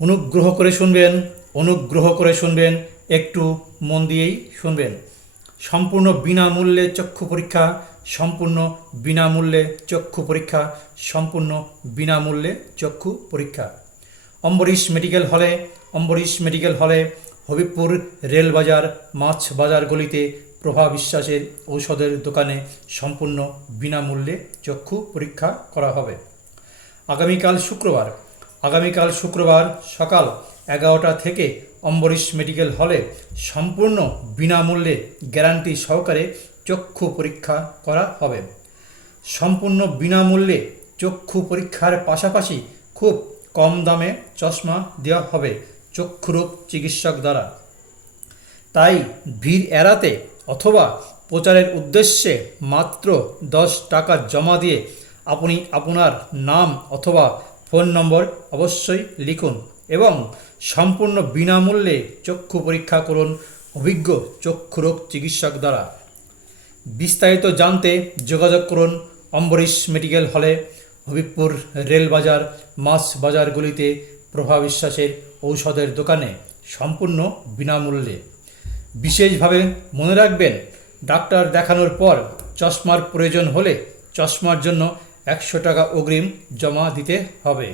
অনুগ্রহ করে শুনবেন, অনুগ্রহ করে শুনবেন, একটু মন দিয়েই শুনবেন। সম্পূর্ণ বিনামূল্যে চক্ষু পরীক্ষা, সম্পূর্ণ বিনামূল্যে চক্ষু পরীক্ষা, সম্পূর্ণ বিনামূল্যে চক্ষু পরীক্ষা। অম্বরীশ মেডিকেল হলে, অম্বরীশ মেডিকেল হলে, হবিবপুর রেলবাজার, মাছ বাজার গলিতে, প্রভা বিশ্বাসের ঔষধের দোকানে সম্পূর্ণ বিনামূল্যে চক্ষু পরীক্ষা করা হবে। আগামীকাল শুক্রবার, আগামীকাল শুক্রবার সকাল 11টা থেকে অম্বরীশ মেডিকেল হলে সম্পূর্ণ বিনামূল্যে গ্যারান্টি সহকারে চক্ষু পরীক্ষা করা হবে। সম্পূর্ণ বিনামূল্যে চক্ষু পরীক্ষার পাশাপাশি খুব কম দামে চশমা দেওয়া হবে চক্ষুরোগ চিকিৎসক দ্বারা। তাই ভিড় এড়াতে অথবা প্রচারের উদ্দেশ্যে মাত্র 10 টাকা জমা দিয়ে আপনি আপনার নাম অথবা ফোন নম্বর অবশ্যই লিখুন এবং সম্পূর্ণ বিনামূল্যে চক্ষু পরীক্ষা করুন অভিজ্ঞ চক্ষুরোগ চিকিৎসক দ্বারা। বিস্তারিত জানতে যোগাযোগ করুন অম্বরীশ মেডিকেল হলে, হবিবপুর রেলবাজার, মাছ বাজারগুলিতে, প্রভা বিশ্বাসের ঔষধের দোকানে সম্পূর্ণ বিনামূল্যে। বিশেষভাবে মনে রাখবেন, ডাক্তার দেখানোর পর চশমার প্রয়োজন হলে চশমার জন্য 100 টাকা অগ্রিম জমা দিতে হবে।